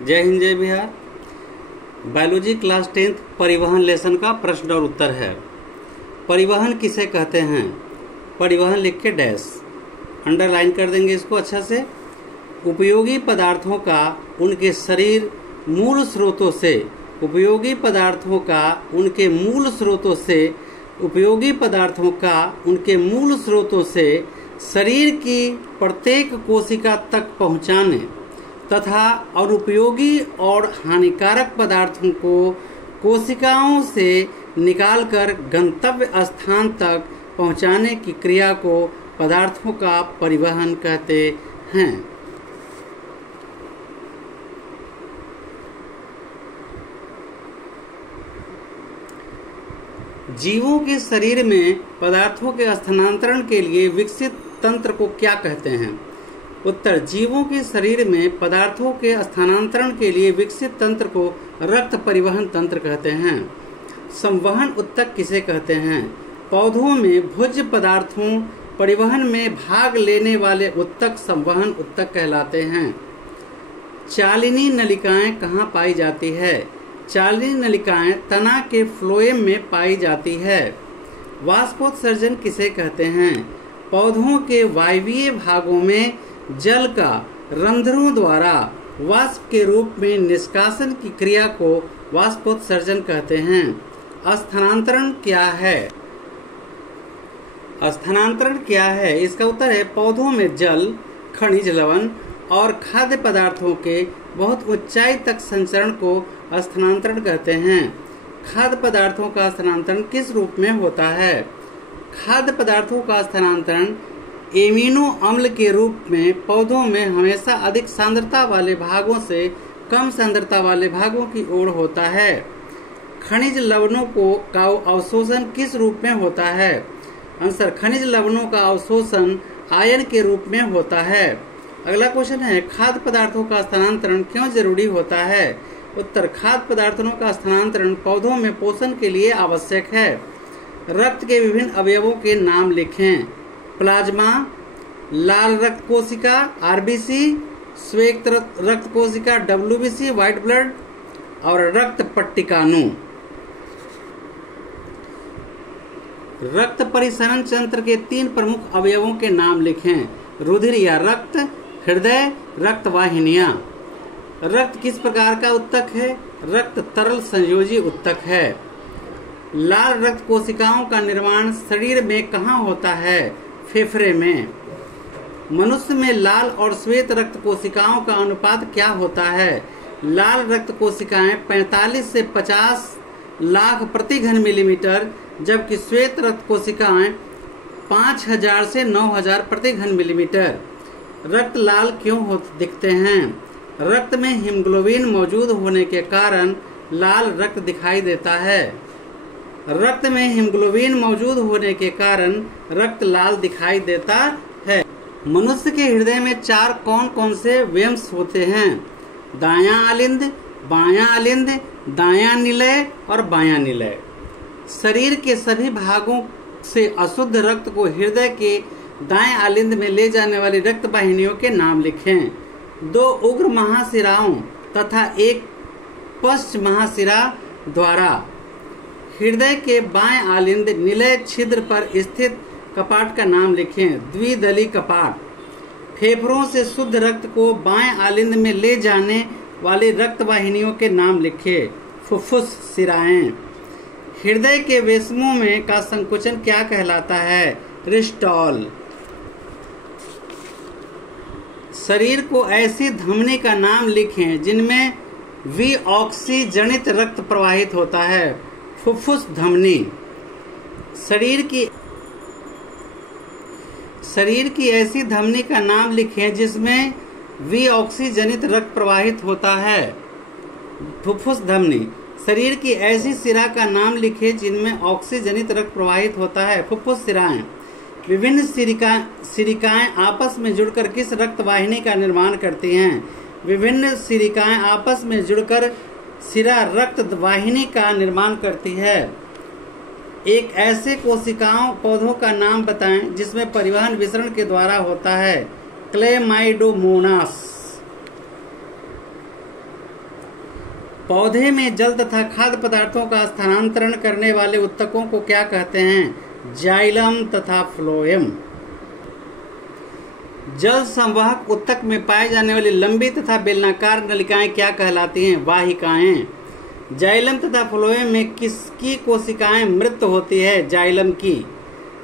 जय हिंद जय Bihar. Biology class 10th परिवहन लेसन का प्रश्न और उत्तर है। परिवहन किसे कहते हैं? परिवहन लिख के डैश अंडरलाइन कर देंगे इसको अच्छा से। उपयोगी पदार्थों का उनके शरीर मूल स्रोतों से, उपयोगी पदार्थों का उनके मूल स्रोतों से, उपयोगी पदार्थों का उनके मूल स्रोतों से शरीर की प्रत्येक कोशिका तक पहुंचाने तथा अनुपयोगी और हानिकारक पदार्थों को कोशिकाओं से निकालकर गंतव्य स्थान तक पहुंचाने की क्रिया को पदार्थों का परिवहन कहते हैं। जीवों के शरीर में पदार्थों के स्थानांतरण के लिए विकसित तंत्र को क्या कहते हैं? उत्तर, जीवों के शरीर में पदार्थों के स्थानांतरण के लिए विकसित तंत्र को रक्त परिवहन तंत्र कहते हैं। संवहन उत्तक किसे कहते हैं? पौधों में भोज्य पदार्थों परिवहन में भाग लेने वाले उत्तक संवहन उत्तक कहलाते हैं। चालिनी नलिकाएं कहाँ पाई जाती है? चालिनी नलिकाएं तना के फ्लोएम में पाई जाती है। वाष्पोत्सर्जन किसे कहते हैं? पौधों के वायवीय भागों में जल का रंध्रों द्वारा वाष्प के रूप में निष्कासन की क्रिया को वाष्पोत्सर्जन कहते हैं। स्थानांतरण क्या है? स्थानांतरण क्या है? इसका उत्तर है पौधों में जल, खनिज लवण और खाद्य पदार्थों के बहुत ऊंचाई तक संचरण को स्थानांतरण कहते हैं। खाद्य पदार्थों का स्थानांतरण किस रूप में होता है? खाद्य पदार्थों का स्थानांतरण एमिनो अम्ल के रूप में पौधों में हमेशा अधिक सांद्रता वाले भागों से कम सांद्रता वाले भागों की ओर होता है। खनिज लवणों का अवशोषण किस रूप में होता है? आंसर, खनिज लवणों का अवशोषण आयन के रूप में होता है। अगला क्वेश्चन है, खाद्य पदार्थों का स्थानांतरण क्यों जरूरी होता है? उत्तर, खाद्य पदार्थों का स्थानांतरण पौधों में पोषण के लिए आवश्यक है। रक्त के विभिन्न अवयवों के नाम लिखें। प्लाज्मा, लाल रक्त कोशिका आरबीसी, श्वेत रक्त कोशिका डब्ल्यूबीसी व्हाइट ब्लड और रक्त पट्टिकाणु। रक्त परिसरण तंत्र के 3 प्रमुख अवयवों के नाम लिखें। रुधिर या रक्त, हृदय, रक्त वाहिनियां। रक्त किस प्रकार का उत्तक है? रक्त तरल संयोजी उत्तक है। लाल रक्त कोशिकाओं का निर्माण शरीर में कहाँ होता है? फेफड़े में। मनुष्य में लाल और श्वेत रक्त कोशिकाओं का अनुपात क्या होता है? लाल रक्त कोशिकाएं 45 से 50 लाख प्रति घन मिलीमीटर, जबकि श्वेत रक्त कोशिकाएं 5000 से 9000 प्रति घन मिलीमीटर। रक्त लाल क्यों दिखते हैं? रक्त में हीमोग्लोबिन मौजूद होने के कारण लाल रक्त दिखाई देता है। रक्त में हीमोग्लोबिन मौजूद होने के कारण रक्त लाल दिखाई देता है। मनुष्य के हृदय में 4 कौन कौन से वेम्स होते हैं? दायां आलिंद, बायां आलिंद, दायां निलय और बायां निलय। शरीर के सभी भागों से अशुद्ध रक्त को हृदय के दाएं आलिंद में ले जाने वाली रक्त वाहिनियों के नाम लिखें। 2 उग्र महाशिराओं तथा एक पश्च महाशिरा द्वारा हृदय के बाएं आलिंद निलय छिद्र पर स्थित कपाट का नाम लिखें। द्विदली कपाट। फेफड़ों से शुद्ध रक्त को बाएं आलिंद में ले जाने वाली रक्त वाहिनियों के नाम लिखें। फुफ्फुस शिराएं। हृदय के वेश्मों में का संकुचन क्या कहलाता है? रिस्टॉल। शरीर को ऐसी धमनी का नाम लिखें जिनमें विऑक्सीजनित रक्त प्रवाहित होता है। फुफ्फुस धमनी। शरीर की ऐसी धमनी का नाम लिखें जिसमें विऑक्सीजनित रक्त प्रवाहित होता है। फुफ्फुस धमनी। शरीर की ऐसी शिरा का नाम लिखें जिनमें ऑक्सीजनित रक्त प्रवाहित होता है। फुफ्फुस शिराएं। विभिन्न सिरिकाएं आपस में जुड़कर किस रक्त वाहिनी का निर्माण करती हैं? विभिन्न सिरिकाएं आपस में जुड़कर शिरा रक्त वाहिनी का निर्माण करती है। एक ऐसे कोशिकाओं पौधों का नाम बताएं जिसमें परिवहन विसरण के द्वारा होता है। क्लेमाइडोमोनास। पौधे में जल तथा खाद्य पदार्थों का स्थानांतरण करने वाले ऊतकों को क्या कहते हैं? जाइलम तथा फ्लोएम। जल संवाहक ऊतक में पाई जाने वाली लंबी तथा बेलनाकार नलिकाएं क्या कहलाती हैं? वाहिकाएं। जाइलम तथा फ्लोएम में किसकी कोशिकाएं मृत होती है? जाइलम की।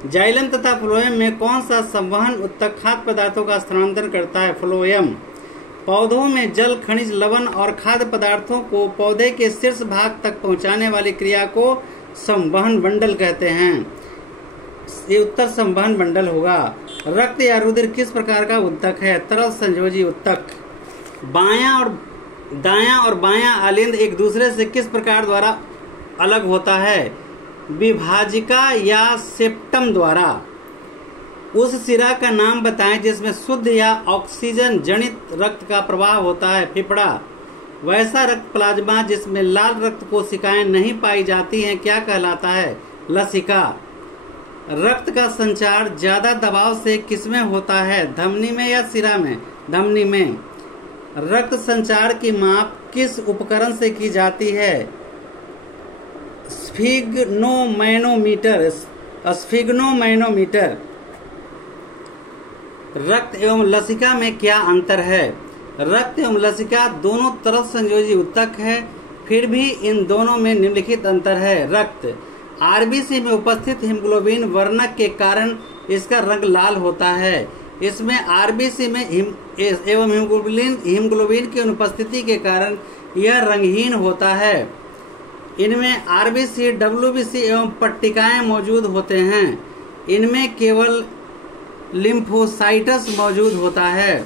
जाइलम तथा फ्लोएम में कौन सा संवहन ऊतक खाद्य पदार्थों का स्थानांतरण करता है? फ्लोएम। पौधों में जल, खनिज, लवण और खाद्य पदार्थों को पौधे के शीर्ष भाग तक पहुंचाने वाली क्रिया को संवहन मंडल कहते हैं। ये उत्तर संवहन मंडल होगा। रक्त या रुधिर किस प्रकार का ऊतक है? तरल संयोजी ऊतक। दायां और बायां आलिंद एक दूसरे से किस प्रकार द्वारा अलग होता है? विभाजिका या सेप्टम द्वारा। उस सिरा का नाम बताएं जिसमें शुद्ध या ऑक्सीजन जनित रक्त का प्रवाह होता है? फेफड़ा। वैसा रक्त प्लाज्मा जिसमें लाल रक्त कोशिकाएं नहीं पाई जाती हैं क्या कहलाता है? लसिका। रक्त का संचार ज्यादा दबाव से किसमें होता है? धमनी में या सिरा में? धमनी में। रक्त संचार की माप किस उपकरण से की जाती है? स्फिग्नोमैनोमीटर। रक्त एवं लसिका में क्या अंतर है? रक्त एवं लसिका दोनों तरल संयोजी ऊतक है, फिर भी इन दोनों में निम्नलिखित अंतर है। रक्त आरबीसी में उपस्थित हीमोग्लोबिन वर्णक के कारण इसका रंग लाल होता है। इसमें आरबीसी में एवं हीमोग्लोबिन की अनुपस्थिति के कारण यह रंगहीन होता है। इनमें आरबीसी, डब्ल्यूबीसी एवं पट्टिकाएं मौजूद होते हैं। इनमें केवल लिम्फोसाइट्स मौजूद होता है।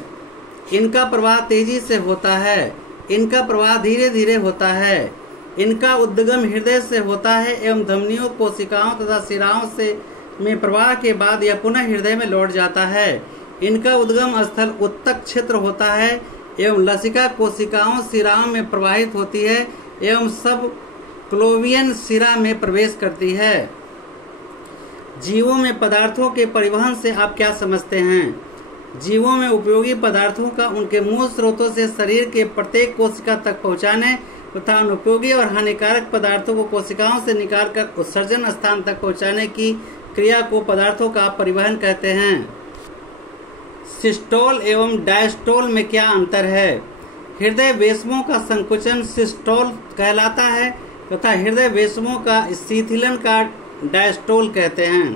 इनका प्रवाह तेजी से होता है, इनका प्रवाह धीरे धीरे होता है। इनका उद्गम हृदय से होता है एवं धमनियों, कोशिकाओं तथा सिराओं से में प्रवाह के बाद यह पुनः हृदय में लौट जाता है। इनका उद्गम स्थल ऊतक क्षेत्र होता है एवं लसिका कोशिकाओं, सिराओं में प्रवाहित होती है एवं सब क्लोवियन सिरा में प्रवेश करती है। जीवों में पदार्थों के परिवहन से आप क्या समझते हैं? जीवों में उपयोगी पदार्थों का उनके मूल स्रोतों से शरीर के प्रत्येक कोशिका तक पहुंचाने तथा अनुपयोगी और हानिकारक पदार्थों को कोशिकाओं से निकालकर उत्सर्जन स्थान तक पहुंचाने की क्रिया को पदार्थों का परिवहन कहते हैं। सिस्टोल एवं डायस्टोल में क्या अंतर है? हृदय वेशमों का संकुचन सिस्टोल कहलाता है तथा हृदय वेशमों का शिथिलन का डायस्टोल कहते हैं।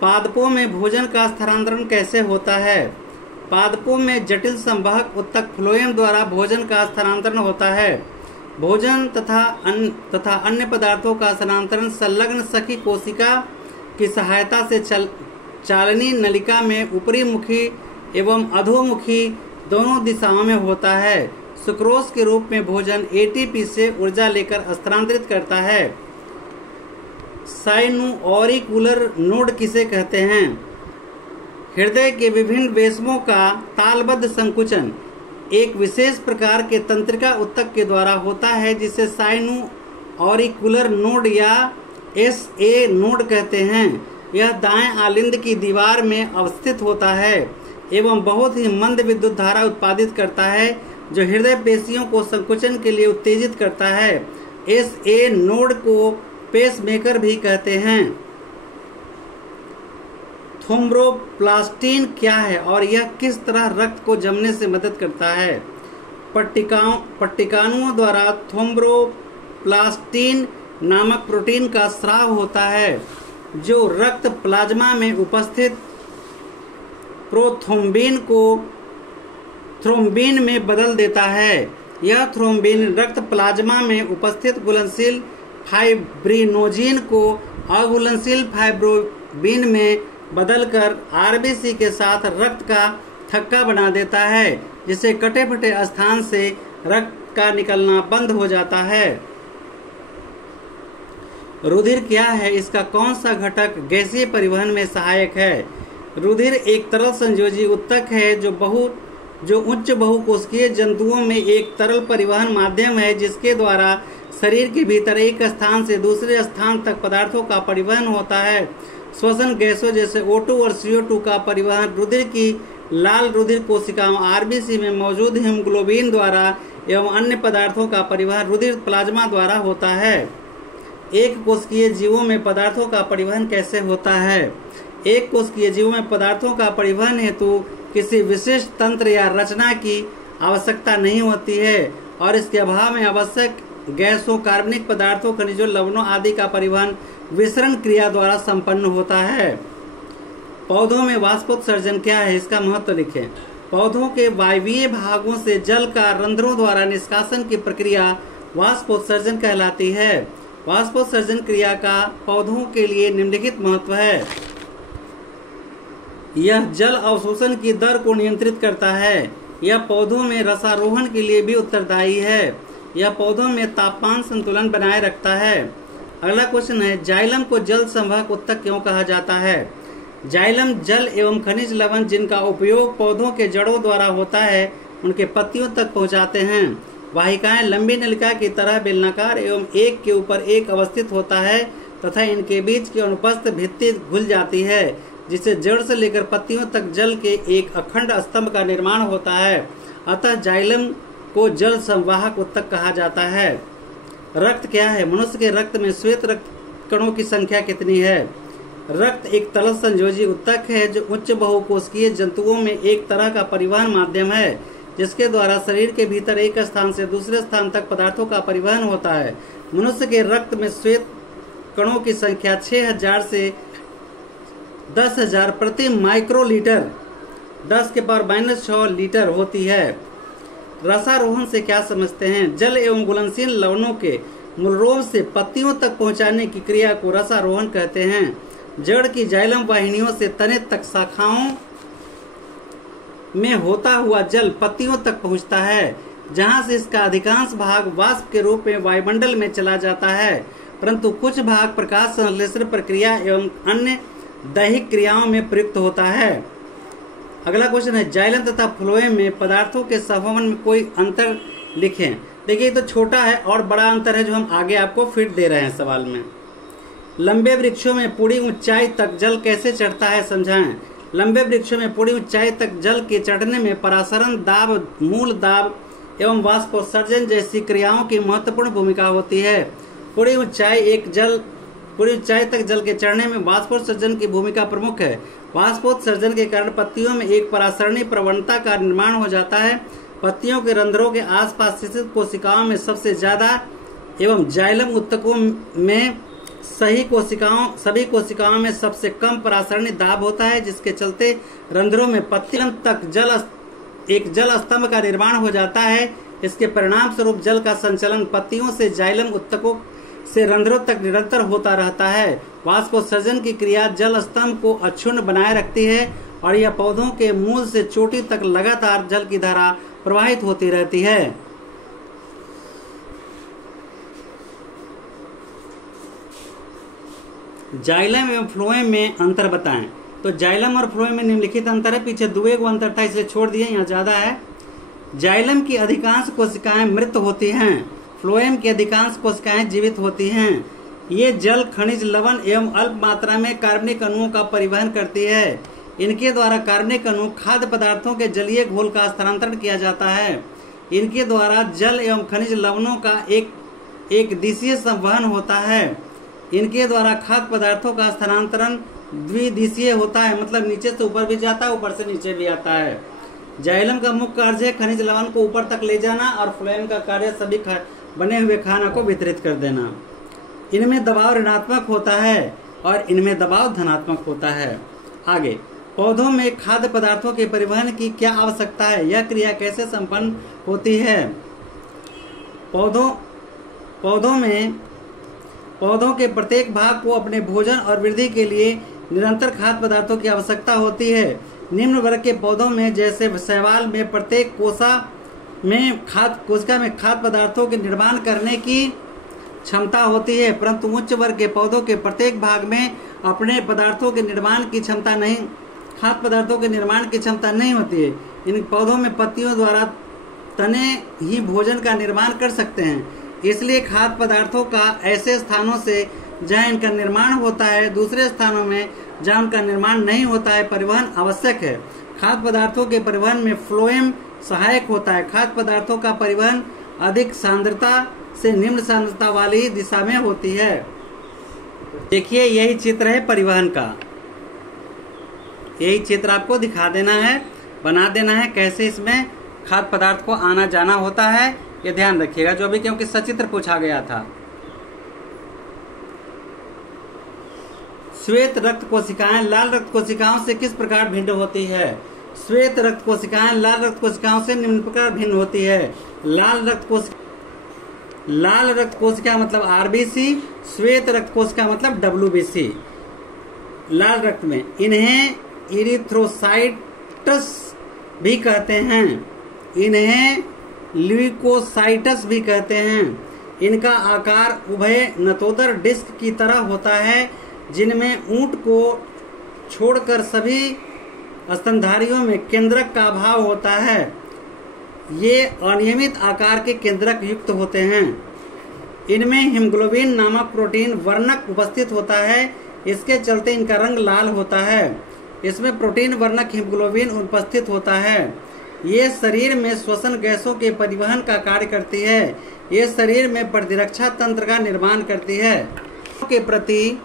पादपों में भोजन का स्थानांतरण कैसे होता है? पादपों में जटिल संवाहक ऊतक फ्लोएम द्वारा भोजन का स्थानांतरण होता है। भोजन तथा अन्य पदार्थों का स्थानांतरण संलग्न सखी कोशिका की सहायता से चालनी नलिका में ऊपरी मुखी एवं अधोमुखी दोनों दिशाओं में होता है। सुक्रोज के रूप में भोजन एटीपी से ऊर्जा लेकर स्थानांतरित करता है। साइनुऑरिकुलर नोड किसे कहते हैं? हृदय के विभिन्न वेशमों का तालबद्ध संकुचन एक विशेष प्रकार के तंत्रिका ऊतक के द्वारा होता है जिसे साइनुऑरिकुलर नोड या SA नोड कहते हैं। यह दाएं आलिंद की दीवार में अवस्थित होता है एवं बहुत ही मंद विद्युत धारा उत्पादित करता है जो हृदय पेशियों को संकुचन के लिए उत्तेजित करता है। SA नोड को पेसमेकर भी कहते हैं। थ्रोम्बोप्लास्टिन क्या है और यह किस तरह रक्त को जमने से मदद करता है? पट्टिकाणुओं द्वारा थ्रोम्बोप्लास्टिन नामक प्रोटीन का स्राव होता है जो रक्त प्लाज्मा में उपस्थित प्रोथ्रोम्बिन को थ्रोम्बिन में बदल देता है। यह थ्रोम्बिन रक्त प्लाज्मा में उपस्थित घुलनशील फाइब्रिनोजिन को अघुलनशील फाइब्रोबिन में बदलकर आरबीसी के साथ रक्त का थक्का बना देता है जिससे कटे फटे स्थान से रक्त का निकलना बंद हो जाता है। रुधिर क्या है? इसका कौन सा घटक गैसीय परिवहन में सहायक है? रुधिर एक तरल संयोजी ऊतक है जो उच्च बहुकोशिकीय जंतुओं में एक तरल परिवहन माध्यम है जिसके द्वारा शरीर के भीतर एक स्थान से दूसरे स्थान तक पदार्थों का परिवहन होता है। श्वसन गैसों जैसे O2 और CO2 का परिवहन रुधिर की लाल रुधिर कोशिकाओं आरबीसी में मौजूद हीमोग्लोबिन द्वारा एवं अन्य पदार्थों का परिवहन रुधिर प्लाज्मा द्वारा होता है। एक कोशिकीय जीवों में पदार्थों का परिवहन कैसे होता है? एक कोशिकीय जीवों में पदार्थों का परिवहन हेतु किसी विशिष्ट तंत्र या रचना की आवश्यकता नहीं होती है और इसके अभाव में आवश्यक गैसों, कार्बनिक पदार्थों, खनिजों, लवणों आदि का परिवहन विसरण क्रिया द्वारा संपन्न होता है। पौधों में वाष्पोत्सर्जन क्या है, इसका महत्व लिखें। पौधों के वायवीय भागों से जल का रंध्रों द्वारा निष्कासन की प्रक्रिया वाष्पोत्सर्जन कहलाती है। वाष्पोत्सर्जन क्रिया का पौधों के लिए निम्नलिखित महत्व है। यह जल अवशोषण की दर को नियंत्रित करता है। यह पौधों में रसारोहण के लिए भी उत्तरदायी है। यह पौधों में तापमान संतुलन बनाए रखता है। अगला क्वेश्चन है, जाइलम को जल संवाहक उत्तक क्यों कहा जाता है? जाइलम जल एवं खनिज लवण जिनका उपयोग पौधों के जड़ों द्वारा होता है उनके पत्तियों तक पहुंचाते हैं। वाहिकाएं लंबी नलिका की तरह बेलनाकार एवं एक के ऊपर एक अवस्थित होता है तथा इनके बीच की अनुपस्थित भित्ति घुल जाती है, जिससे जड़ से लेकर पत्तियों तक जल के एक अखंड स्तंभ का निर्माण होता है। अतः जाइलम को जल संवाहक उत्तक कहा जाता है। रक्त क्या है? मनुष्य के रक्त में श्वेत रक्त कणों की संख्या कितनी है? रक्त एक तरल संयोजी उत्तक है जो उच्च बहुकोशिकीय जंतुओं में एक तरह का परिवहन माध्यम है, जिसके द्वारा शरीर के भीतर एक स्थान से दूसरे स्थान तक पदार्थों का परिवहन होता है। मनुष्य के रक्त में श्वेत कणों की संख्या 6000 से 10,000 प्रति माइक्रोलीटर 10⁻⁻6 लीटर होती है। रसारोहण से क्या समझते हैं? जल एवं घुलनशील लवणों के मूलरोध से पत्तियों तक पहुंचाने की क्रिया को रसारोहण कहते हैं। जड़ की जाइलम वाहिनियों से तने तक शाखाओं में होता हुआ जल पत्तियों तक पहुंचता है, जहां से इसका अधिकांश भाग वाष्प के रूप में वायुमंडल में चला जाता है, परंतु कुछ भाग प्रकाश संश्लेषण प्रक्रिया एवं अन्य दैहिक क्रियाओं में प्रयुक्त होता है। अगला क्वेश्चन है, जाइलम तथा फ्लोएम में पदार्थों के सहवन में कोई अंतर लिखें। देखिए, ये तो छोटा है और बड़ा अंतर है जो हम आगे आपको फिट दे रहे हैं सवाल में। लंबे वृक्षों में पूरी ऊंचाई तक जल कैसे चढ़ता है, समझाएं। लंबे वृक्षों में पूरी ऊंचाई तक जल के चढ़ने में परासरण दाब, मूल दाब एवं वाष्पोत्सर्जन जैसी क्रियाओं की महत्वपूर्ण भूमिका होती है। पूरी ऊंचाई तक जल के चढ़ने में वाष्पोत्सर्जन की भूमिका प्रमुख है। वाष्पोत्सर्जन के कारण पत्तियों में एक परासरणी प्रवणता का निर्माण हो जाता है। पत्तियों के रंध्रों के आसपास स्थित कोशिकाओं में सबसे ज्यादा एवं जाइलम उत्तकों में सभी कोशिकाओं में सबसे कम परासरणी दाब होता है, जिसके चलते रंध्रों में पत्तियों तक एक जल स्तंभ का निर्माण हो जाता है। इसके परिणाम स्वरूप जल का संचलन पत्तियों से जाइलम उत्तकों से रंध्रों तक निरंतर होता रहता है। वाष्पोत्सर्जन की क्रिया जल स्तंभ को अक्षुण्ण बनाए रखती है और यह पौधों के मूल से चोटी तक लगातार जल की धारा प्रवाहित होती रहती है। जाइलम एवं फ्लोएम में अंतर बताएं। तो जाइलम और फ्लोएम में निम्नलिखित अंतर है। पीछे दुए को अंतर था इसलिए छोड़ दिए, यहाँ ज्यादा है। जाइलम की अधिकांश कोशिकाएं मृत होती हैं, फ्लोएम की अधिकांश कोशिकाएं जीवित होती हैं। ये जल, खनिज, लवण एवं अल्प मात्रा में कार्बनिक अणुओं का परिवहन करती है। इनके द्वारा कार्बनिक अणु खाद्य पदार्थों के जलीय घोल का स्थानांतरण किया जाता है। इनके द्वारा जल एवं खनिज लवणों का एक दिशीय संवहन होता है। इनके द्वारा खाद्य पदार्थों का स्थानांतरण द्विदिशीय होता है, मतलब नीचे से ऊपर भी जाता है, ऊपर से नीचे भी आता है। जाइलम का मुख्य कार्य है खनिज लवण को ऊपर तक ले जाना और फ्लोएम का कार्य सभी बने हुए खाना को वितरित कर देना। इनमें दबाव ऋणात्मक होता है और इनमें दबाव धनात्मक होता है। आगे, पौधों में खाद्य पदार्थों के परिवहन की क्या आवश्यकता है? यह क्रिया कैसे संपन्न होती है? पौधों के प्रत्येक भाग को अपने भोजन और वृद्धि के लिए निरंतर खाद्य पदार्थों की आवश्यकता होती है। निम्न वर्ग के पौधों में जैसे शैवाल में प्रत्येक कोशिका में खाद्य पदार्थों के निर्माण करने की क्षमता होती है, परंतु उच्च वर्ग के पौधों के प्रत्येक भाग में अपने खाद्य पदार्थों के निर्माण की क्षमता नहीं होती है। इन पौधों में पत्तियों द्वारा तने ही भोजन का निर्माण कर सकते हैं, इसलिए खाद्य पदार्थों का ऐसे स्थानों से जहां इनका निर्माण होता है, दूसरे स्थानों में जहां उनका निर्माण नहीं होता है, परिवहन आवश्यक है। खाद्य पदार्थों के परिवहन में फ्लोएम सहायक होता है। खाद्य पदार्थों का परिवहन अधिक सांद्रता से निम्न सांद्रता वाली दिशा में होती है। देखिए यही चित्र है परिवहन का, यही चित्र आपको दिखा देना है, बना देना है कैसे इसमें खाद्य पदार्थ को आना जाना होता है, ये ध्यान रखिएगा जो भी, क्योंकि सचित्र पूछा गया था। श्वेत रक्त कोशिकाएं लाल रक्त कोशिकाओं से किस प्रकार भिन्न होती है? श्वेत रक्त कोशिकाएं लाल रक्त कोशिकाओं से निम्न प्रकार भिन्न होती है। लाल रक्त कोशिका मतलब आरबीसी, श्वेत रक्त कोशिका मतलब डब्ल्यूबीसी। लाल रक्त में इन्हें इरिथ्रोसाइट्स भी कहते हैं, इन्हें ल्यूकोसाइट्स भी कहते हैं। इनका आकार उभय नतोदर डिस्क की तरह होता है, जिनमें ऊंट को छोड़कर सभी स्तनधारियों में केंद्रक का अभाव होता है। ये अनियमित आकार के केंद्रक युक्त होते हैं। इनमें हीमोग्लोबिन नामक प्रोटीन वर्णक उपस्थित होता है, इसके चलते इनका रंग लाल होता है। इसमें प्रोटीन वर्णक हीमोग्लोबिन उपस्थित होता है। ये शरीर में श्वसन गैसों के परिवहन का कार्य करती है। ये शरीर में प्रतिरक्षा तंत्र का निर्माण करती है। के प्रति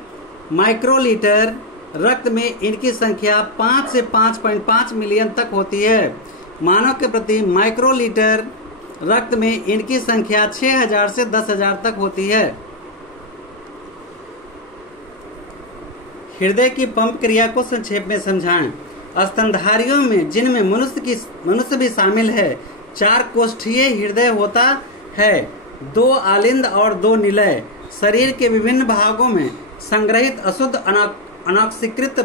माइक्रोलीटर रक्त में इनकी संख्या 5 से 5.5 मिलियन तक होती है। मानव के प्रति माइक्रोलीटर रक्त में इनकी संख्या 6000 से 10,000 तक होती है। हृदय की पंप क्रिया को संक्षेप में समझाएं। स्तनधारियों में, जिनमें मनुष्य भी शामिल है, 4 कोष्ठीय हृदय होता है, 2 आलिंद और 2 निलय। शरीर के विभिन्न भागों में संग्रहित अशुद्ध अनॉक्सीकृत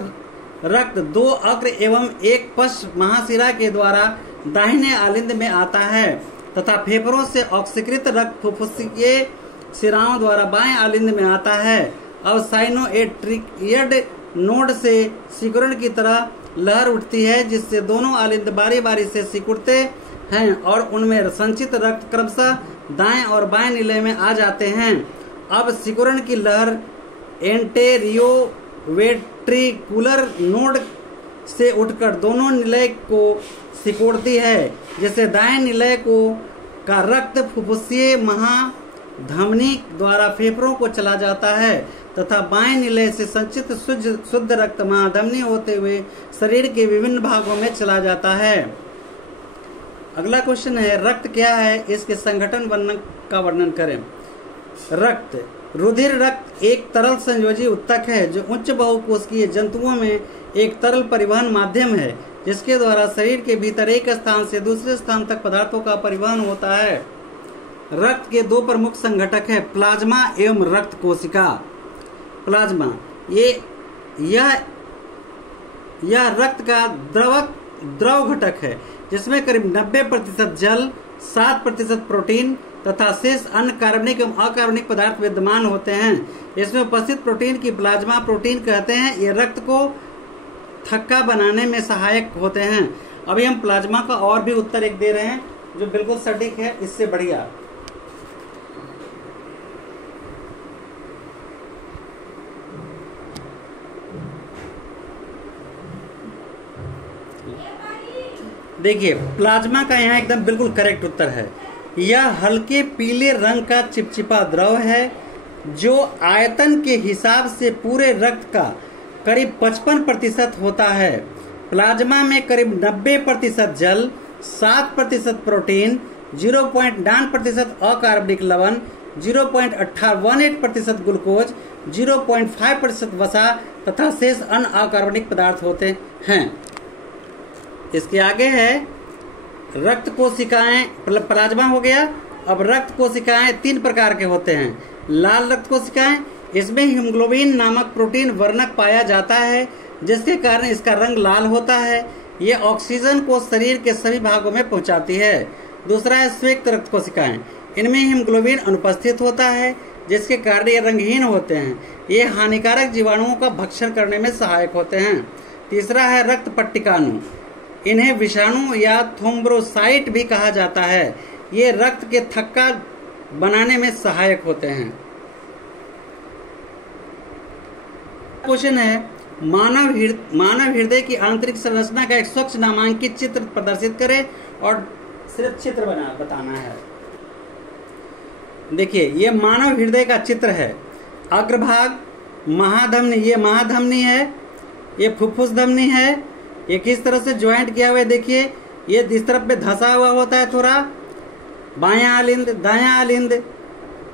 रक्त 2 अग्र एवं 1 पश्च महाशिरा के द्वारा दाहिने आलिंद में आता है तथा फेफड़ों से ऑक्सीकृत रक्त फुफ्फुसीय शिराओं द्वारा बाएं आलिंद में आता है। अब साइनोएट्रियड नोड से सिकुड़न की तरह लहर उठती है, जिससे दोनों आलिंद बारी बारी से सिकुड़ते हैं और उनमें संचित रक्त क्रमशः दाएं और बाएं निलय में आ जाते हैं। अब सिकुड़न की लहर एंटेरियोवेंट्रिकुलर नोड से उठकर दोनों निलय को सिकोड़ती है, जिससे दाएं निलय का रक्त फुफ्फुसीय महाधमनी द्वारा फेफड़ों को चला जाता है तथा बाएं निलय से संचित शुद्ध रक्त महाधमनी होते हुए शरीर के विभिन्न भागों में चला जाता है। अगला क्वेश्चन है, रक्त क्या है, इसके संगठन का वर्णन करें। रक्त, रुधिर रक्त एक तरल संयोजी उत्तक है जो उच्च बहुकोशिकीय जंतुओं में एक तरल परिवहन माध्यम है, जिसके द्वारा शरीर के भीतर एक स्थान से दूसरे स्थान तक पदार्थों का परिवहन होता है। रक्त के 2 प्रमुख संघटक है, प्लाज्मा एवं रक्त कोशिका। प्लाज्मा यह रक्त का द्रव घटक है, जिसमें करीब 90% जल, 7% प्रोटीन तथा शेष अन्य कार्बनिक एवं अकार्बनिक पदार्थ विद्यमान होते हैं। इसमें उपस्थित प्रोटीन की प्लाज्मा प्रोटीन कहते हैं। ये रक्त को थक्का बनाने में सहायक होते हैं। अभी हम प्लाज्मा का और भी उत्तर एक दे रहे हैं जो बिल्कुल सटीक है, इससे बढ़िया। देखिए प्लाज्मा का यहाँ एकदम बिल्कुल करेक्ट उत्तर है। यह हल्के पीले रंग का चिपचिपा द्रव है जो आयतन के हिसाब से पूरे रक्त का करीब 55% होता है। प्लाज्मा में करीब 90% जल, 7% प्रोटीन, 0.9% अकार्बनिक लवण, 0.18% ग्लूकोज, 0.5% वसा तथा शेष अन्य अकार्बनिक पदार्थ होते हैं। इसके आगे है रक्त कोशिकाएं, प्लाज्मा हो गया। अब रक्त कोशिकाएं 3 प्रकार के होते हैं। लाल रक्त कोशिकाएं, इसमें हीमोग्लोबिन नामक प्रोटीन वर्णक पाया जाता है, जिसके कारण इसका रंग लाल होता है। ये ऑक्सीजन को शरीर के सभी भागों में पहुंचाती है। दूसरा है श्वेत रक्त कोशिकाएं, इनमें हीमोग्लोबिन अनुपस्थित होता है, जिसके कारण ये रंगहीन होते हैं। ये हानिकारक जीवाणुओं का भक्षण करने में सहायक होते हैं। तीसरा है रक्त पट्टिकाणु, इन्हें विषाणु या थ्रोम्बोसाइट भी कहा जाता है। ये रक्त के थक्का बनाने में सहायक होते हैं। क्वेश्चन है, मानव हृदय की आंतरिक संरचना का एक स्वच्छ नामांकित चित्र प्रदर्शित करें और सिर्फ चित्र बताना है। देखिए ये मानव हृदय का चित्र है। अग्रभाग महाधमनी, ये महाधमनी है, ये फुफ्फुस धमनी है, ये किस तरह से ज्वाइंट किया हुआ है देखिए, ये इस तरफ पे धंसा हुआ होता है थोड़ा, बायां आलिंद, दायां आलिंद,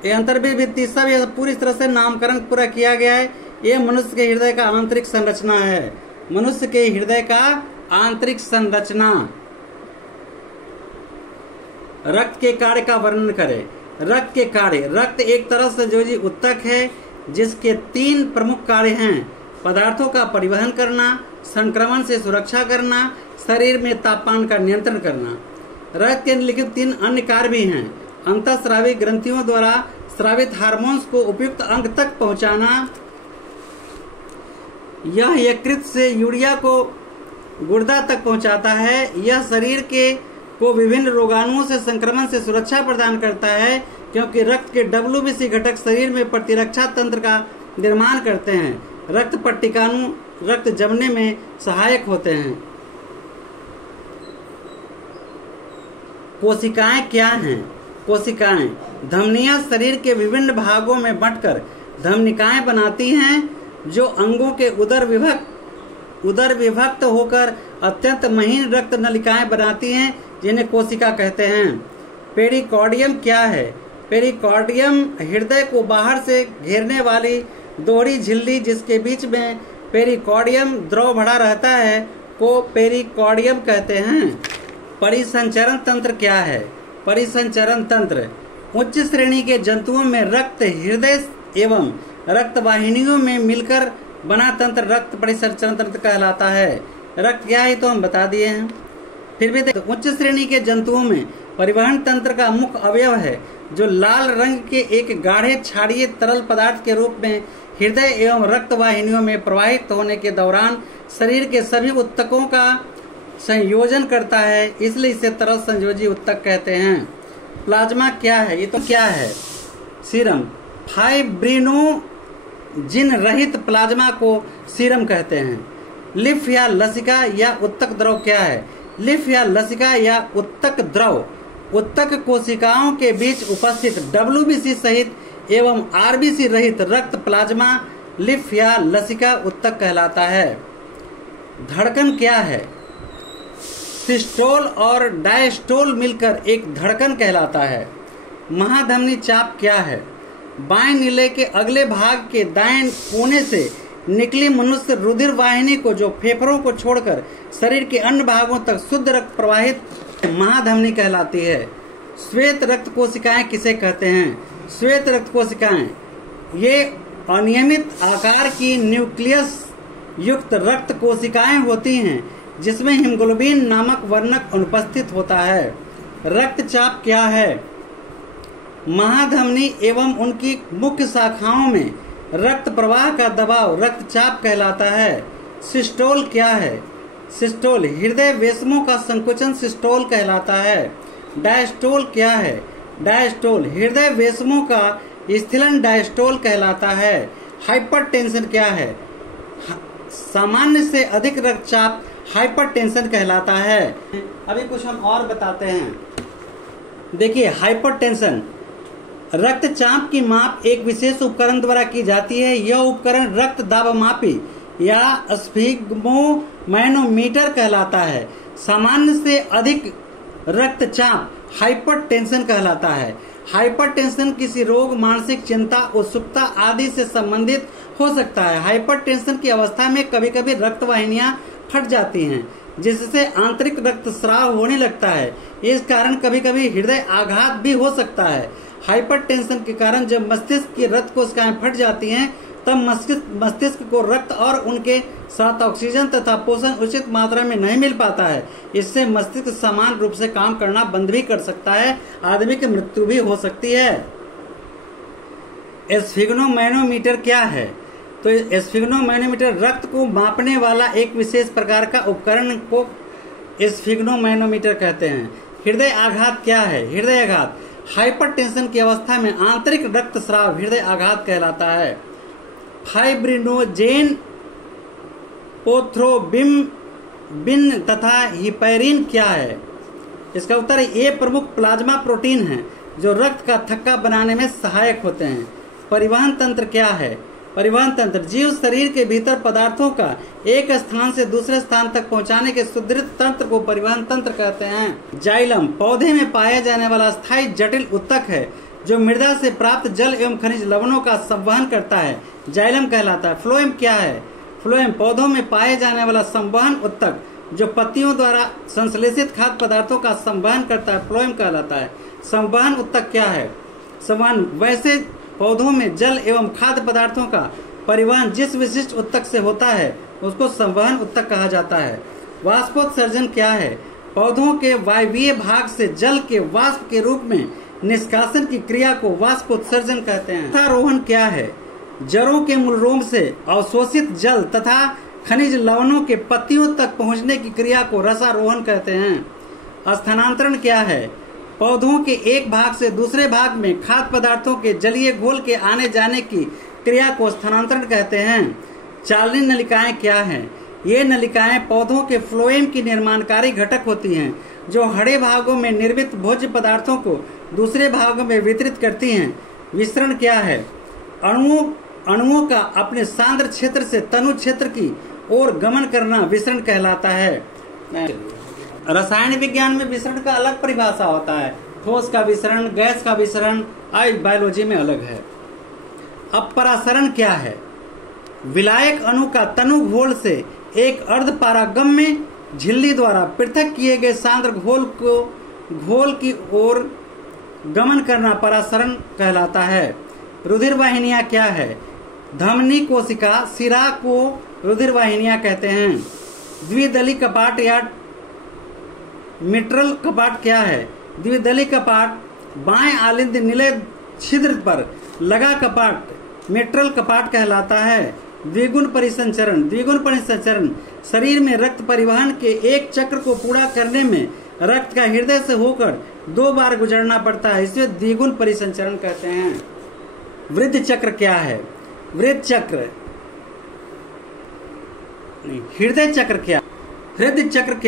ये अंतर्भित्ति, सब ये पूरी तरह से नामकरण पूरा किया गया है। ये मनुष्य के हृदय का आंतरिक संरचना है, मनुष्य के हृदय का आंतरिक संरचना। रक्त के कार्य का वर्णन करें। रक्त के कार्य, रक्त एक तरह से जो उत्तक है जिसके 3 प्रमुख कार्य हैं: पदार्थों का परिवहन करना, संक्रमण से सुरक्षा करना, शरीर में तापमान का नियंत्रण करना। रक्त के निम्नलिखित 3 अन्य कार्य भी हैं: अंतःस्रावी ग्रंथियों द्वारा स्रावित हार्मोन्स को उपयुक्त अंग तक पहुंचाना, यह यकृत से यूरिया को गुर्दा तक पहुंचाता है, यह शरीर के को विभिन्न रोगाणुओं से संक्रमण से सुरक्षा प्रदान करता है, क्योंकि रक्त के WBC घटक शरीर में प्रतिरक्षा तंत्र का निर्माण करते हैं। रक्त पट्टिकाणु रक्त जमने में सहायक होते हैं। कोशिकाएं क्या हैं? कोशिकाएं धमनियां शरीर के विभिन्न भागों में बंटकर धमनिकाएं बनाती हैं, जो अंगों के उदर विभक्त होकर अत्यंत महीन रक्त नलिकाएं बनाती हैं, जिन्हें कोशिका कहते हैं। पेरिकार्डियम क्या है? पेरिकार्डियम हृदय को बाहर से घेरने वाली दोहरी झिल्ली जिसके बीच में पेरिकार्डियम द्रव भरा रहता है को पेरिकार्डियम कहते हैं। परिसंचरण तंत्र क्या है? परिसंचरण तंत्र उच्च श्रेणी के जंतुओं में रक्त हृदय एवं रक्त वाहिनियों में मिलकर बना तंत्र रक्त परिसंचरण तंत्र कहलाता है। रक्त क्या है तो हम बता दिए हैं, फिर भी देखो, उच्च श्रेणी के जंतुओं में परिवहन तंत्र का मुख्य अवयव है, जो लाल रंग के एक गाढ़े क्षारीय तरल पदार्थ के रूप में हृदय एवं रक्त वाहिनियों में प्रवाहित होने के दौरान शरीर के सभी उत्तकों का संयोजन करता है, इसलिए इसे तरल संयोजी उत्तक कहते हैं। प्लाज्मा क्या है? ये तो क्या है? सीरम। फाइब्रिनोजिन रहित प्लाज्मा को सीरम कहते हैं। लिफ या लसिका या उत्तक द्रव क्या है? लिफ या लसिका या उत्तक द्रव उत्तक कोशिकाओं के बीच उपस्थित WBC सहित एवं RBC रहित रक्त प्लाज्मा लिफ या लसिका उत्तक कहलाता है। धड़कन क्या है? सिस्टोल और डायस्टोल मिलकर एक धड़कन कहलाता है। महाधमनी चाप क्या है? बाएं नीले के अगले भाग के दाएं कोने से निकली मनुष्य रुधिर वाहिनी को, जो फेफड़ों को छोड़कर शरीर के अन्य भागों तक शुद्ध रक्त प्रवाहित महाधमनी कहलाती है। श्वेत रक्त कोशिकाएं किसे कहते हैं? श्वेत रक्त कोशिकाएं ये अनियमित आकार की न्यूक्लियस युक्त रक्त कोशिकाएं होती हैं, जिसमें हीमोग्लोबिन नामक वर्णक अनुपस्थित होता है। रक्तचाप क्या है? महाधमनी एवं उनकी मुख्य शाखाओं में रक्त प्रवाह का दबाव रक्तचाप कहलाता है। सिस्टोल क्या है? सिस्टोल हृदय वेशमों का संकुचन सिस्टोल कहलाता है। डायस्टोल क्या है? डायस्टोल हृदय वेशमों का स्थिलन डायस्टोल कहलाता है। हाइपरटेंशन क्या है? सामान्य से अधिक रक्तचाप हाइपरटेंशन कहलाता है। अभी कुछ हम और बताते हैं। देखिए, हाइपरटेंशन रक्तचाप की माप एक विशेष उपकरण द्वारा की जाती है। यह उपकरण रक्त दाब मापी या स्फिग्मोमैनोमीटर कहलाता है। सामान्य से अधिक रक्तचाप हाइपरटेंशन कहलाता है। हाइपरटेंशन किसी रोग, मानसिक चिंता, उत्सुकता आदि से संबंधित हो सकता है। हाइपरटेंशन की अवस्था में कभी कभी रक्त वाहिनियां फट जाती हैं, जिससे आंतरिक रक्तस्राव होने लगता है। इस कारण कभी कभी हृदय आघात भी हो सकता है। हाइपरटेंशन के कारण जब मस्तिष्क की रक्त कोशिकाएं फट जाती हैं, तब मस्तिष्क को रक्त और उनके साथ ऑक्सीजन तथा पोषण उचित मात्रा में नहीं मिल पाता है। इससे मस्तिष्क समान रूप से काम करना बंद भी कर सकता है। आदमी की मृत्यु भी हो सकती है। स्फिग्मोमैनोमीटर क्या है? तो स्फिग्मोमैनोमीटर रक्त को मापने वाला एक विशेष प्रकार का उपकरण को स्फिग्मोमैनोमीटर कहते हैं। हृदय आघात क्या है? हृदय आघात हाइपरटेंशन की अवस्था में आंतरिक रक्तस्राव हृदय आघात कहलाता है। फाइब्रिनोजेन, पोथ्रोम्बिन तथा हिपैरिन क्या है? इसका उत्तर है ए प्रमुख प्लाज्मा प्रोटीन है जो रक्त का थक्का बनाने में सहायक होते हैं। परिवहन तंत्र क्या है? परिवहन तंत्र जीव शरीर के भीतर पदार्थों का एक स्थान से दूसरे स्थान तक पहुंचाने के सुदृढ़ तंत्र को परिवहन तंत्र कहते हैं। जाइलम पौधे में पाया जाने वाला स्थायी जटिल उत्तक है जो मृदा से प्राप्त जल एवं खनिज लवणों का संवहन करता है, जाइलम कहलाता है। फ्लोएम क्या है? फ्लोएम पौधों में पाए जाने वाला संवहन उत्तक जो पत्तियों द्वारा संश्लेषित खाद्य पदार्थों का संवहन करता है, फ्लोएम कहलाता है। संवहन उत्तक क्या है? संवहन वैसे पौधों में जल एवं खाद्य पदार्थों का परिवहन जिस विशिष्ट उत्तक से होता है उसको संवहन उत्तक कहा जाता है। वाष्पोत्सर्जन क्या है? पौधों के वायवीय भाग से जल के वाष्प के रूप में निष्कासन की क्रिया को वाष्पोत्सर्जन कहते हैं। रसारोहण क्या है? जड़ों के मूलरोम से अवशोषित जल तथा खनिज लवणों के पत्तियों तक पहुंचने की क्रिया को रसारोहण कहते हैं। स्थानांतरण क्या है? पौधों के एक भाग से दूसरे भाग में खाद्य पदार्थों के जलीय घोल के आने जाने की क्रिया को स्थानांतरण कहते हैं। चालनी नलिकाएं क्या हैं? ये नलिकाएं पौधों के फ्लोएम की निर्माणकारी घटक होती हैं जो हरे भागों में निर्मित भोज्य पदार्थों को दूसरे भागों में वितरित करती हैं। विसरण क्या है? अणुओं का अपने सांद्र क्षेत्र से तनु क्षेत्र की ओर गमन करना विसरण कहलाता है। रसायन विज्ञान में विसरण का अलग परिभाषा होता है, ठोस का विसरण, गैस का विसरण, बायोलॉजी में अलग है। अब परासरण क्या है? विलायक अणु का तनु घोल से एक अर्ध पारगम्य झिल्ली द्वारा पृथक किए गए सांद्र घोल की ओर गमन करना परासरण कहलाता है। रुधिर वाहिनियां क्या है? धमनी कोशिका सिरा को रुधिर वाहिनियां कहते हैं। द्विदली कपाट या मिट्रल कपाट क्या है? द्विदली कपाट बाएं आलिंद नीले छिद्र पर लगा कपाट मिट्रल कपाट कहलाता है। द्विगुण परिसंचरण शरीर में रक्त परिवहन के एक चक्र को पूरा करने में रक्त का हृदय से होकर 2 बार गुजरना पड़ता है, इसे द्विगुण परिसंचरण कहते हैं। वृद्धि चक्र क्या है? हृदय चक्र क्या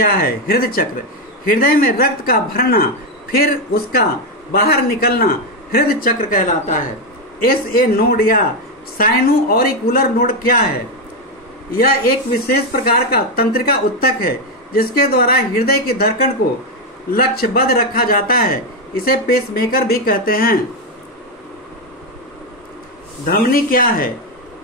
है? हृदय चक्र हृदय में रक्त का भरना फिर उसका बाहर निकलना हृदय चक्र कहलाता है। SA नोड या साइनोऑरिकुलर नोड क्या है? यह एक विशेष प्रकार का तंत्रिका उत्तक है जिसके द्वारा हृदय की धड़कन को लक्ष्यबद्ध रखा जाता है, इसे पेसमेकर भी कहते हैं। धमनी क्या है?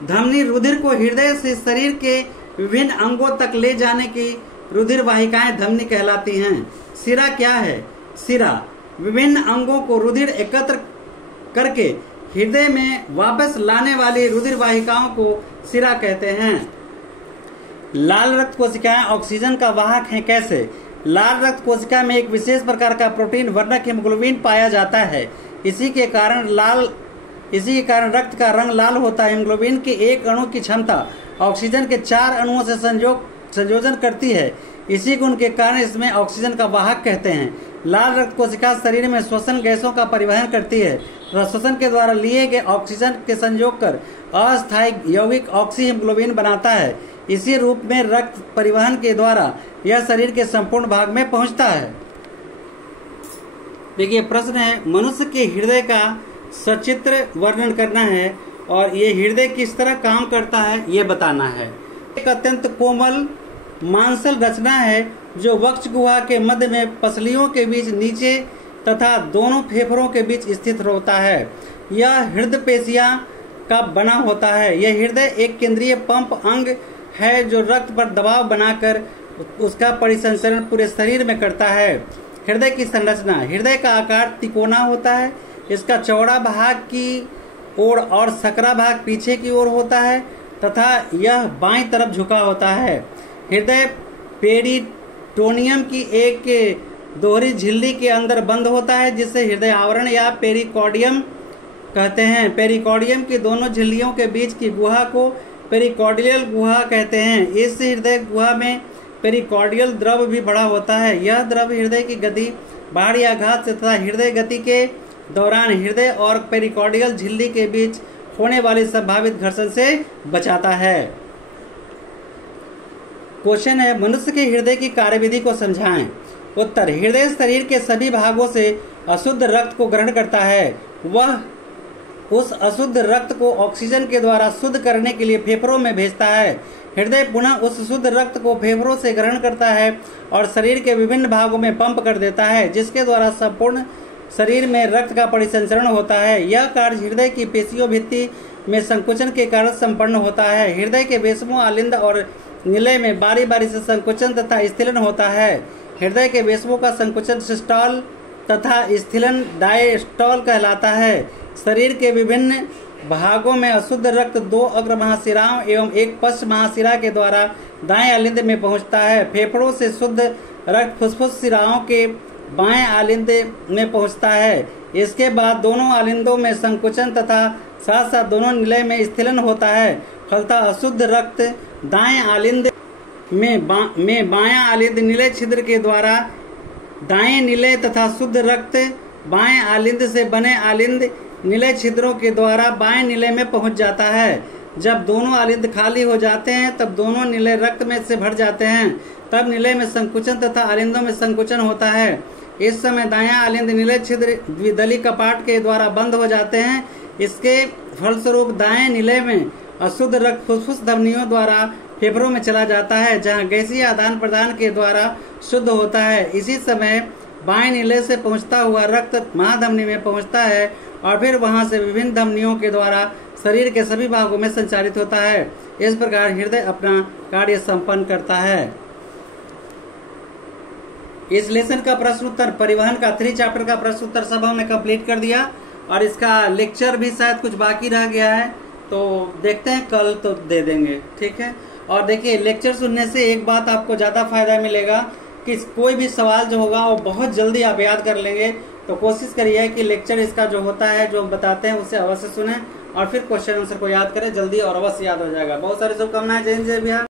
धमनी रुधिर को हृदय से शरीर के विभिन्न अंगों तक ले जाने की रुधिर वाहिकाएं धमनी कहलाती हैं। सिरा क्या है? सिरा विभिन्न अंगों को रुधिर एकत्र करके हृदय में वापस लाने वाली रुधिर वाहिकाओं को सिरा कहते हैं। लाल रक्त कोशिकाएं ऑक्सीजन का वाहक हैं कैसे? लाल रक्त कोशिका में एक विशेष प्रकार का प्रोटीन वर्णक हीमोग्लोबिन पाया जाता है, इसी के कारण रक्त का रंग लाल होता है। हीमोग्लोबिन के एक अणु की क्षमता ऑक्सीजन के 4 अणुओं से संयोजन करती है, इसी गुण के कारण इसमें ऑक्सीजन का वाहक कहते हैं। लाल रक्त कोशिका शरीर में श्वसन गैसों का परिवहन करती है तथा श्वसन के द्वारा लिए गए ऑक्सीजन के संयोग कर अस्थायी यौगिक ऑक्सी हीमोग्लोबिन बनाता है। इसी रूप में रक्त परिवहन के द्वारा यह शरीर के संपूर्ण भाग में पहुंचता है। देखिए प्रश्न है, मनुष्य के हृदय का सचित्र वर्णन करना है और ये हृदय किस तरह काम करता है ये बताना है। एक अत्यंत कोमल मांसल रचना है जो वक्ष गुहा के मध्य में पसलियों के बीच नीचे तथा दोनों फेफड़ों के बीच स्थित होता है। यह हृदय पेशियां का बना होता है। यह हृदय एक केंद्रीय पंप अंग है जो रक्त पर दबाव बनाकर उसका परिसंचरण पूरे शरीर में करता है। हृदय की संरचना, हृदय का आकार तिकोना होता है। इसका चौड़ा भाग की ओर और सकरा भाग पीछे की ओर होता है तथा यह बाईं तरफ झुका होता है। हृदय पेरिटोनियम की एक दोहरी झिल्ली के अंदर बंद होता है जिसे हृदय आवरण या पेरिकार्डियम कहते हैं। पेरिकार्डियम की दोनों झिल्लियों के बीच की गुहा को पेरिकार्डियल गुहा कहते हैं। इस हृदय गुहा में पेरिकार्डियल द्रव भी बड़ा होता है। यह द्रव हृदय की गति, बाहरी आघात से तथा हृदय गति के दौरान हृदय और पेरिकार्डियल झिल्ली के बीच होने वाली संभावित घर्षण से बचाता है। क्वेश्चन है, मनुष्य के हृदय की कार्यविधि को समझाएं। उत्तर, हृदय शरीर के सभी भागों से अशुद्ध रक्त को ग्रहण करता है। वह उस अशुद्ध रक्त को ऑक्सीजन के द्वारा शुद्ध करने के लिए फेफड़ों में भेजता है। हृदय पुनः उस शुद्ध रक्त को फेफड़ों से ग्रहण करता है और शरीर के विभिन्न भागों में पंप कर देता है, जिसके द्वारा संपूर्ण शरीर में रक्त का परिसंचरण होता है। यह कार्य हृदय की पेशियों भित्ति में संकुचन के कारण संपन्न होता है। हृदय के बेसमों, आलिंद और निलय में बारी बारी से संकुचन तथा स्थिलन होता है। हृदय के बेसमों का संकुचन सिस्टोल तथा स्थिलन डायस्टोल कहलाता है। शरीर के विभिन्न भागों में अशुद्ध रक्त 2 अग्र महाशिराओं एवं 1 पश्च महाशिरा के द्वारा दाएं आलिंद में पहुंचता है। फेफड़ों से शुद्ध रक्त फुसफुस शिराओं के बाएं आलिंद में पहुंचता है। इसके बाद दोनों आलिंदों में संकुचन तथा साथ साथ दोनों निलय में स्थिलन होता है। फलतः अशुद्ध रक्त दाएं आलिंद में बायां आलिंद निलय छिद्र के द्वारा दाएं निलय तथा शुद्ध रक्त बाएं आलिंद से बने आलिंद निलय छिद्रों के द्वारा बाएं निलय में पहुंच जाता है। जब दोनों आलिंद खाली हो जाते हैं तब दोनों निलय रक्त में से भर जाते हैं। तब निलय में संकुचन तथा आलिंदों में संकुचन होता है। इस समय दायां आलिंद निलय छिद्र द्विदली कपाट के द्वारा बंद हो जाते हैं। इसके फलस्वरूप दाएं निलय में अशुद्ध रक्त फुसफुस धमनियों द्वारा फेफड़ों में चला जाता है, जहां गैसीय आदान प्रदान के द्वारा शुद्ध होता है। इसी समय बाएं निलय से पहुंचता हुआ रक्त महाधमनी में पहुंचता है और फिर वहां से विभिन्न धमनियों के द्वारा शरीर के सभी भागों में संचारित होता है। इस प्रकार हृदय अपना कार्य संपन्न करता है। इस लेसन का प्रश्न उत्तर, परिवहन का 3 चैप्टर का प्रश्न उत्तर सब हमने कंप्लीट कर दिया और इसका लेक्चर भी शायद कुछ बाकी रह गया है, तो देखते हैं कल तो दे देंगे, ठीक है। और देखिए, लेक्चर सुनने से एक बात आपको ज्यादा फायदा मिलेगा कि कोई भी सवाल जो होगा वो बहुत जल्दी आप याद कर लेंगे। तो कोशिश करिए कि लेक्चर इसका जो होता है, जो बताते हैं, उसे अवश्य सुने और फिर क्वेश्चन आंसर को याद करें, जल्दी और अवश्य याद हो जाएगा। बहुत सारी शुभकामनाएं। जय हिंद, जय बिहार।